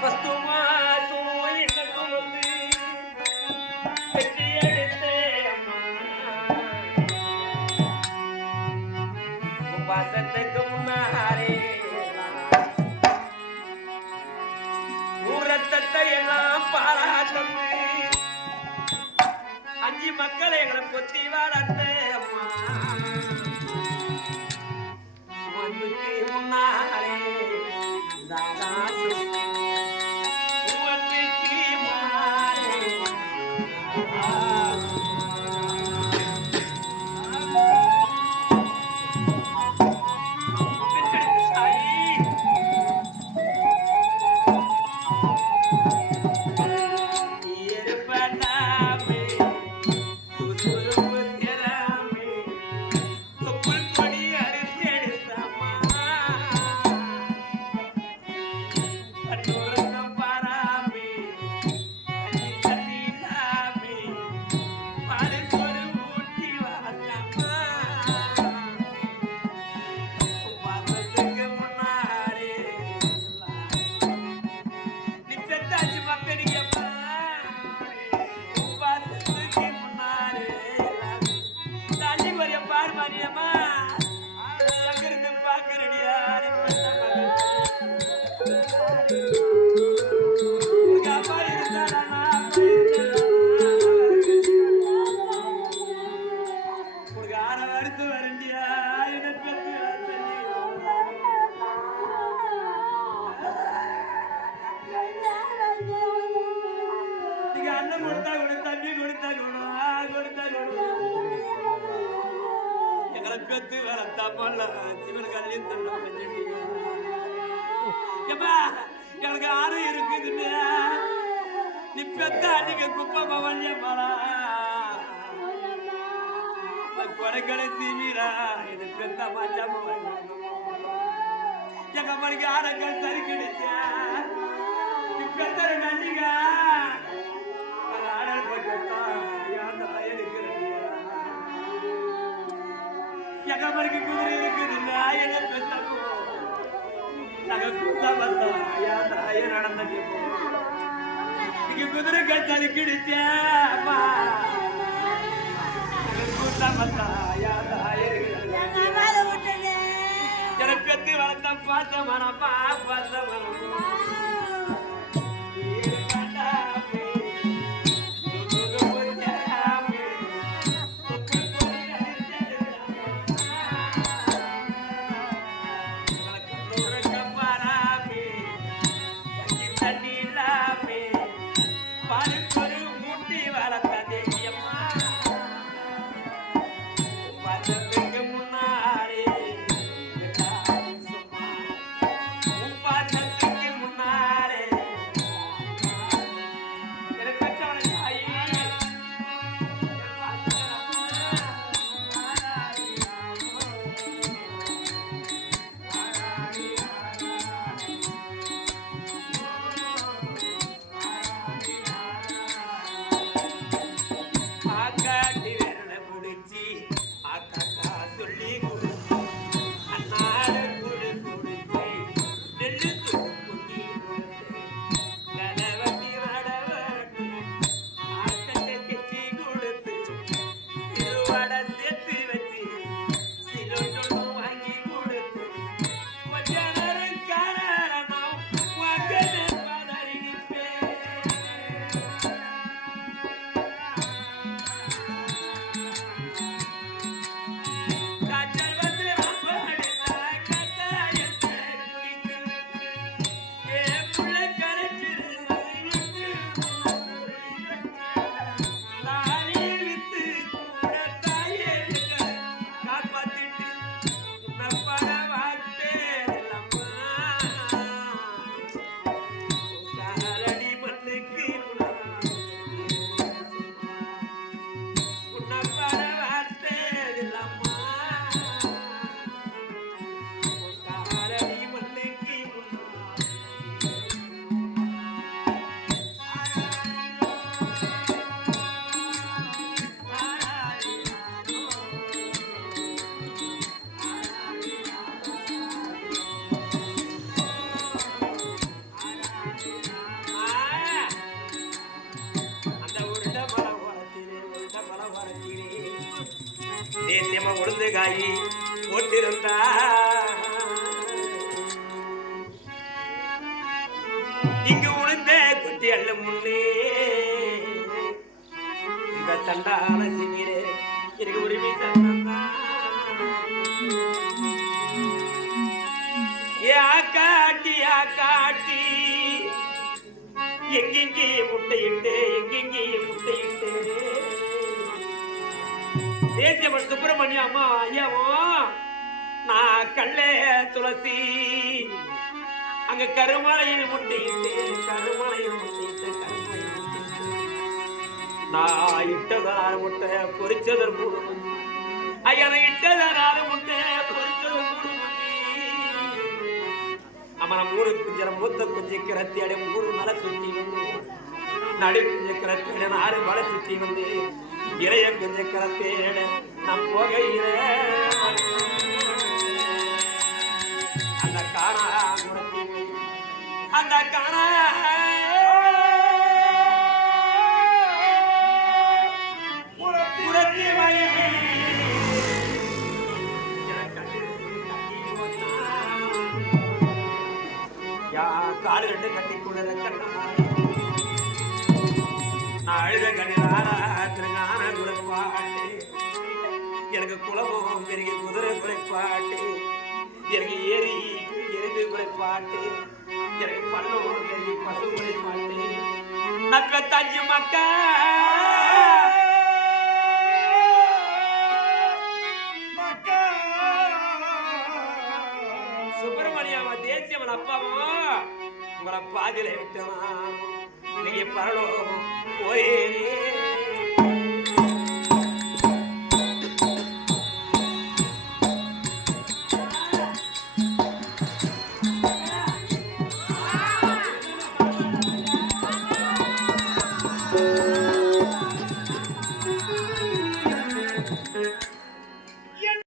வஸ்துமா என்ன சொல்லு வெற்றி எடுத்தே அம்மா பாசத்துக்கு முன்னாரே ஊரத்தத்தை எல்லாம் பாராட்டத்து அஞ்சு மக்களை எங்களை பொத்தி வளர்த்த அம்மா வந்துக்கு முன்னாலே தாதாசு வந்துக்கு முன்னாலே பெத்து வளர்த்தாப்பல்ல சிவன் கல்யாணம் எனக்கு ஆறு இருக்குதுன்னு நீ பெத்த அன்னைக்கு குப்பை பவன்ய பாலா கொடைக்கடை சீமீரா இது பெத்த மாச்சா எங்க மணிக்கு ஆரங்கள் சரி கிடைச்சா நீ பெத்த நன்றிகா ஆடல் போட்டா எங்கமருக்கு குதிரை இருக்குது நாயன பெத்தப்போ நாங்க குசா வந்தா யா தாய நடந்தே போ இங்க குதிரை கட்டாலி கிடிச்சாமா குசா வந்தா யா தாய நாமல விட்டனே எனக்கு பெத்து வளர்த்த பாசமான பாசமான காயி போட்டிருந்தா இங்கு உளுந்த குட்டி அல்ல முன்னே இந்த சண்டால சிங்கிரே எனக்கு உரிமை தந்தா காட்டி எங்கெங்கே முட்டையிட்டு தேசியமன் சுப்பிரமணிய அம்மா ஐயாவோ நான் கல்லே துளசி அங்க கருமலையில் முட்டையிட்டு நான் இட்டதார முட்டை பொறிச்சதர் மூணு ஐயா இட்டதார முட்டை பொறிச்சதர் மூணு அம்மா மூணு குஞ்சரம் மூத்த குஞ்சு கிரத்தி அடி மூணு மலை சுத்தி வந்து நடு குஞ்சு கிரத்தி நாலு மலை சுத்தி வந்து இறைய குஞ்சு கிரத்தேட நம் போகையில அந்த காணா அந்த காணா காடு ரெண்டு கட்டிக்குள்ள நான் அழுத கணிதான குறைப்பாட்டு எனக்கு குலமும் பெருகி குதிரை குறைப்பாட்டு எனக்கு ஏறி எரிந்து குறைப்பாட்டு எனக்கு பல்லும் பெருகி பசு குறைப்பாட்டு நக்க தஞ்சு மக்கா சுப்பிரமணியாவா தேசியவன் அப்பாவும் உங்களை பாதியில விட்டனா நீங்க பரலோ போயே